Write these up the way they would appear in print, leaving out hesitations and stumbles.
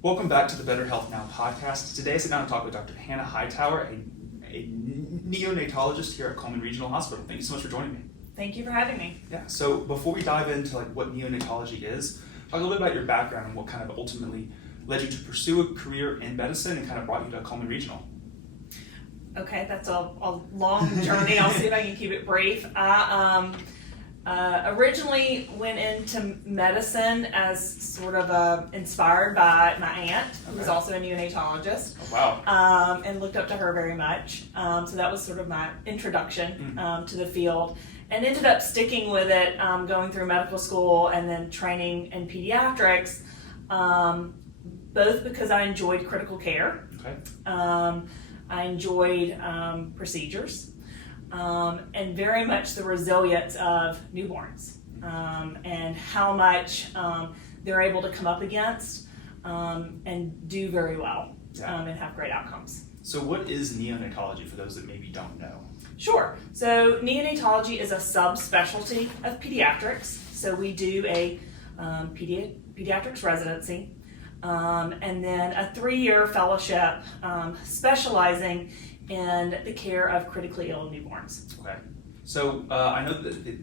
Welcome back to the Better Health Now podcast. Today I sit down and talk with Dr. Hannah Hightower, a neonatologist here at Cullman Regional Hospital. Thank you so much for joining me. Thank you for having me. Yeah, so before we dive into what neonatology is, talk a little bit about your background and what kind of ultimately led you to pursue a career in medicine and kind of brought you to Cullman Regional. Okay, that's a long journey. I'll see if I can keep it brief. I originally went into medicine as sort of inspired by my aunt, who was also a neonatologist. Oh, wow. And looked up to her very much. So that was sort of my introduction to the field. And ended up sticking with it, going through medical school and then training in pediatrics, both because I enjoyed critical care. Okay. I enjoyed procedures. And very much the resilience of newborns and how much they're able to come up against and do very well and have great outcomes. So what is neonatology for those that maybe don't know? Sure. So neonatology is a subspecialty of pediatrics. So we do a pediatrics residency and then a 3-year fellowship specializing in the care of critically ill newborns. Okay. So I know that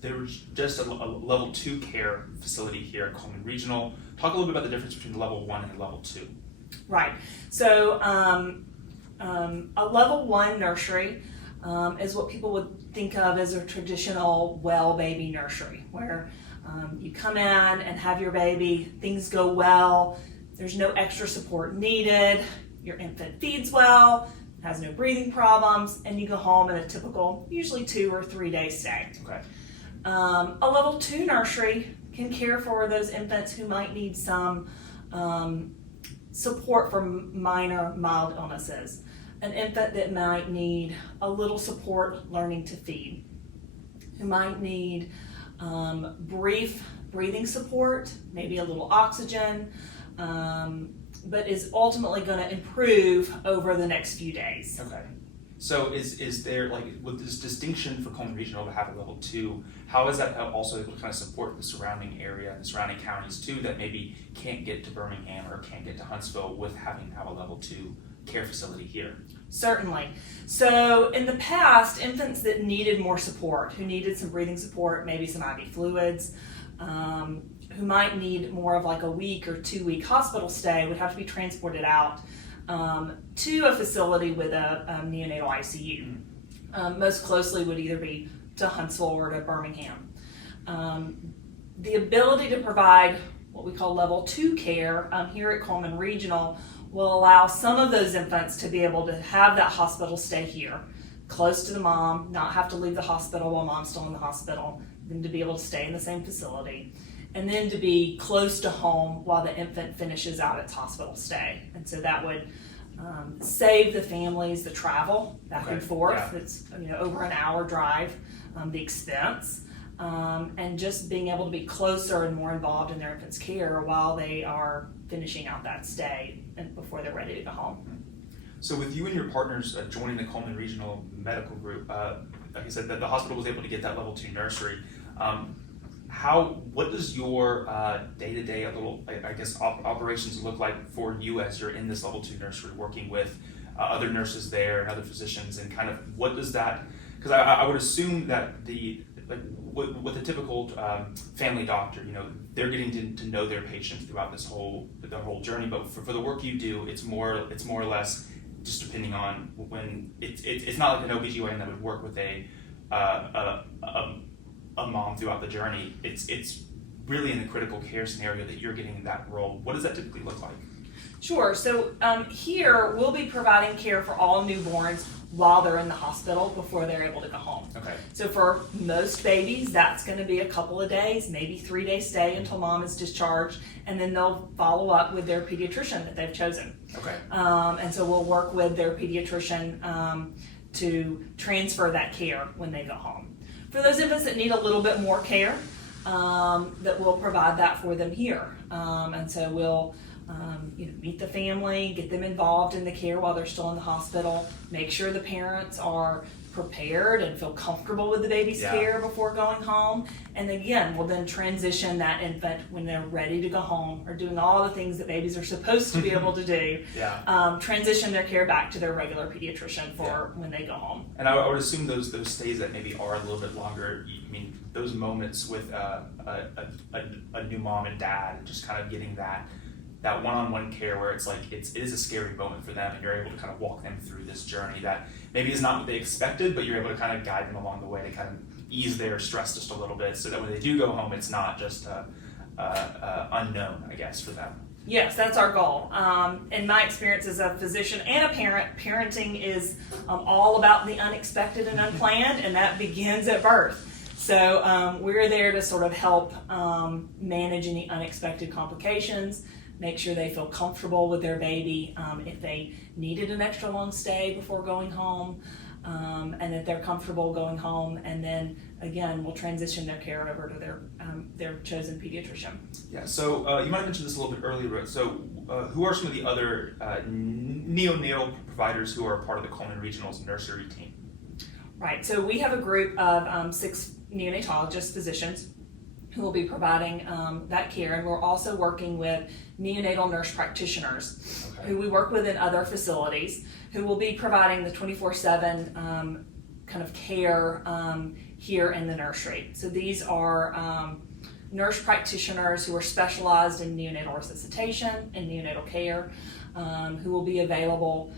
there was just a level 2 care facility here at Cullman Regional. Talk a little bit about the difference between the level 1 and the level 2. Right. So a level 1 nursery is what people would think of as a traditional well baby nursery, where you come in and have your baby, things go well, there's no extra support needed, your infant feeds well, has no breathing problems, and you go home in a typical, usually 2 or 3 day stay. Okay. A level 2 nursery can care for those infants who might need some support for minor, mild illnesses. An infant that might need a little support learning to feed, who might need brief breathing support, maybe a little oxygen, but is ultimately going to improve over the next few days. Okay. So is there, with this distinction for Cullman Regional to have a level 2, how is that also able to kind of support the surrounding area and the surrounding counties too that maybe can't get to Birmingham or can't get to Huntsville with having to have a level 2 care facility here? Certainly. So in the past, infants that needed more support, who needed some breathing support, maybe some IV fluids, who might need more of a week or 2 week hospital stay, would have to be transported out to a facility with a neonatal ICU. Most closely would either be to Huntsville or to Birmingham. The ability to provide what we call level 2 care here at Cullman Regional will allow some of those infants to be able to have that hospital stay here, close to the mom, not have to leave the hospital while mom's still in the hospital, then to be able to stay in the same facility, and then to be close to home while the infant finishes out its hospital stay. And so that would save the families the travel back and forth. Yeah. It's over an hour drive, the expense, and just being able to be closer and more involved in their infant's care while they are finishing out that stay and before they're ready to go home. So with you and your partners joining the Cullman Regional Medical Group, like I said, that the hospital was able to get that level 2 nursery. What does your day-to-day operations look like for you as you're in this level 2 nursery working with other nurses there and other physicians, and kind of what does that, because I would assume that with a typical family doctor, they're getting to know their patient throughout their whole journey, but for the work you do, it's more or less just depending on when it's not like an OBGYN that would work with a mom throughout the journey. It's really in the critical care scenario that you're getting that role. What does that typically look like? Sure. So here we'll be providing care for all newborns while they're in the hospital before they're able to go home. Okay. So for most babies, that's going to be a couple of days, maybe 3 day stay until mom is discharged, and then they'll follow up with their pediatrician that they've chosen. Okay. And so we'll work with their pediatrician to transfer that care when they go home. For those infants that need a little bit more care, that we'll provide that for them here. And so we'll meet the family, get them involved in the care while they're still in the hospital, make sure the parents are prepared and feel comfortable with the baby's care before going home. And again, we'll then transition that infant when they're ready to go home, or doing all the things that babies are supposed to be able to do. Transition their care back to their regular pediatrician for when they go home. And I would assume those stays that maybe are a little bit longer, I mean, those moments with a new mom and dad, just kind of getting that one-on-one care where it's like it is a scary moment for them, and you're able to kind of walk them through this journey that maybe is not what they expected, but you're able to kind of guide them along the way to kind of ease their stress just a little bit, so that when they do go home, it's not just unknown, I guess, for them. Yes, that's our goal. In my experience as a physician and a parent, parenting is all about the unexpected and unplanned, and that begins at birth. So we're there to sort of help manage any unexpected complications, make sure they feel comfortable with their baby, if they needed an extra long stay before going home, and that they're comfortable going home, and then again we'll transition their care over to their chosen pediatrician. Yeah, so you might have mentioned this a little bit earlier, but so who are some of the other neonatal providers who are part of the Cullman Regional's nursery team? Right, so we have a group of 6 neonatologist physicians who will be providing that care, and we're also working with neonatal nurse practitioners who we work with in other facilities, who will be providing the 24/7 kind of care here in the nursery. So these are nurse practitioners who are specialized in neonatal resuscitation and neonatal care, who will be available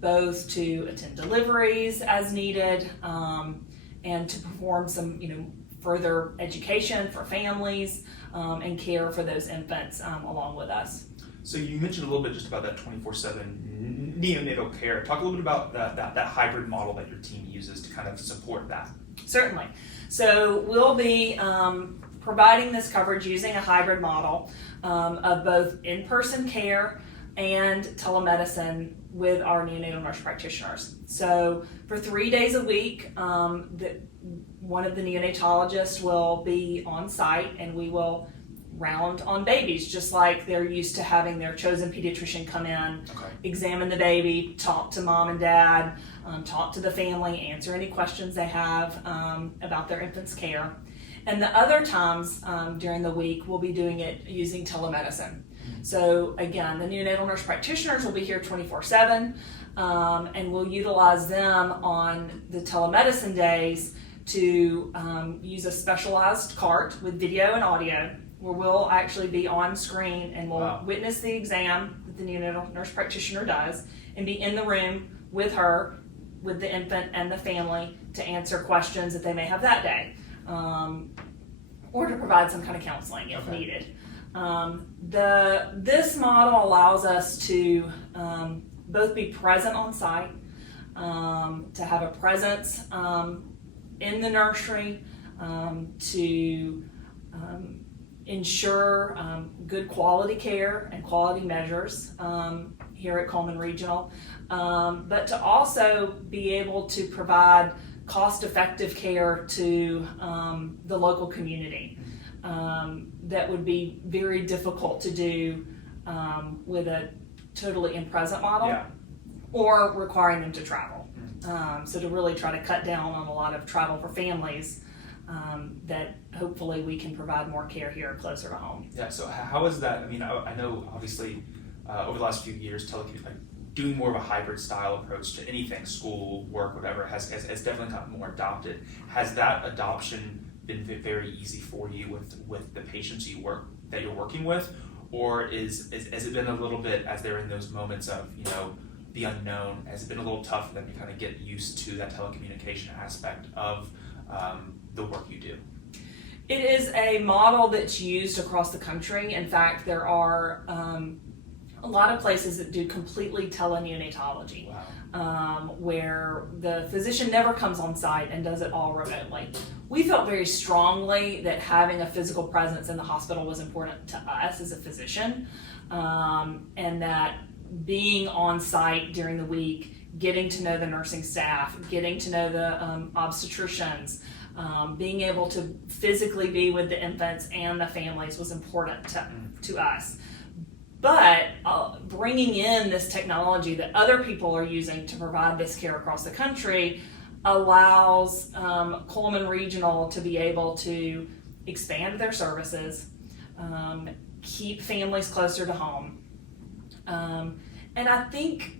both to attend deliveries as needed, and to perform some further education for families, and care for those infants along with us. So you mentioned a little bit just about that 24/7 neonatal care. Talk a little bit about that hybrid model that your team uses to kind of support that. Certainly. So we'll be providing this coverage using a hybrid model of both in-person care and telemedicine with our neonatal nurse practitioners. So for 3 days a week, one of the neonatologists will be on site, and we will round on babies, just like they're used to having their chosen pediatrician come in, examine the baby, talk to mom and dad, talk to the family, answer any questions they have about their infant's care. And the other times during the week, we'll be doing it using telemedicine. So again, the neonatal nurse practitioners will be here 24/7, and we'll utilize them on the telemedicine days to use a specialized cart with video and audio, where we'll actually be on screen and we'll witness the exam that the neonatal nurse practitioner does, and be in the room with her, with the infant and the family, to answer questions that they may have that day, or to provide some kind of counseling if needed. This model allows us to both be present on site, to have a presence in the nursery, to ensure good quality care and quality measures here at Cullman Regional, but to also be able to provide cost-effective care to the local community. That would be very difficult to do with a totally in-present model, or requiring them to travel. So to really try to cut down on a lot of travel for families, that hopefully we can provide more care here closer to home. Yeah, so how is that? I mean, I know obviously over the last few years, doing more of a hybrid style approach to anything, school, work, whatever, has definitely gotten more adopted. Has that adoption been very easy for you with the patients that you're working with, or has it been a little bit, as they're in those moments of the unknown, has it been a little tough for them to kind of get used to that telecommunication aspect of the work you do? It is a model that's used across the country. In fact, there are a lot of places that do completely teleneonatology, where the physician never comes on site and does it all remotely. We felt very strongly that having a physical presence in the hospital was important to us as a physician, and that being on site during the week, getting to know the nursing staff, getting to know the obstetricians, being able to physically be with the infants and the families was important to us. But bringing in this technology that other people are using to provide this care across the country allows Cullman Regional to be able to expand their services, keep families closer to home. And I think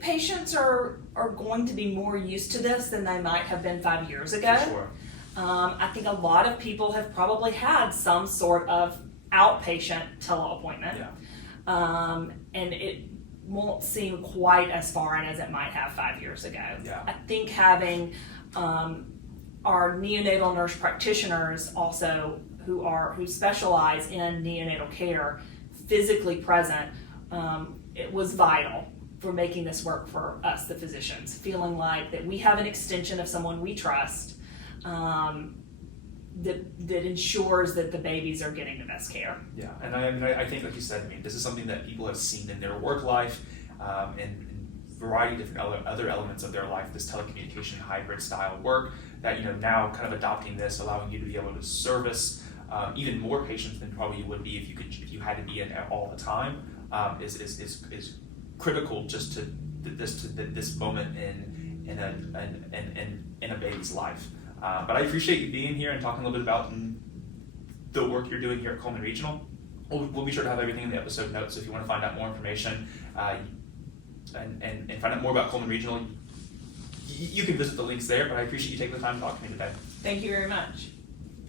patients are going to be more used to this than they might have been 5 years ago. For sure. I think a lot of people have probably had some sort of outpatient teleappointment. Yeah. And it won't seem quite as foreign as it might have 5 years ago. Yeah. I think having our neonatal nurse practitioners also who specialize in neonatal care physically present, it was vital for making this work for us, the physicians, feeling like that we have an extension of someone we trust, that ensures that the babies are getting the best care. Yeah, and I think, like you said, I mean, this is something that people have seen in their work life, and a variety of different other elements of their life, this telecommunication hybrid style work, that, you know, now kind of adopting this, allowing you to be able to service even more patients than probably you would be if you had to be in there all the time, is critical just to this moment in a baby's life. But I appreciate you being here and talking a little bit about the work you're doing here at Cullman Regional. We'll be sure to have everything in the episode notes, so if you want to find out more information and find out more about Cullman Regional, you can visit the links there. But I appreciate you taking the time to talk to me today. Thank you very much.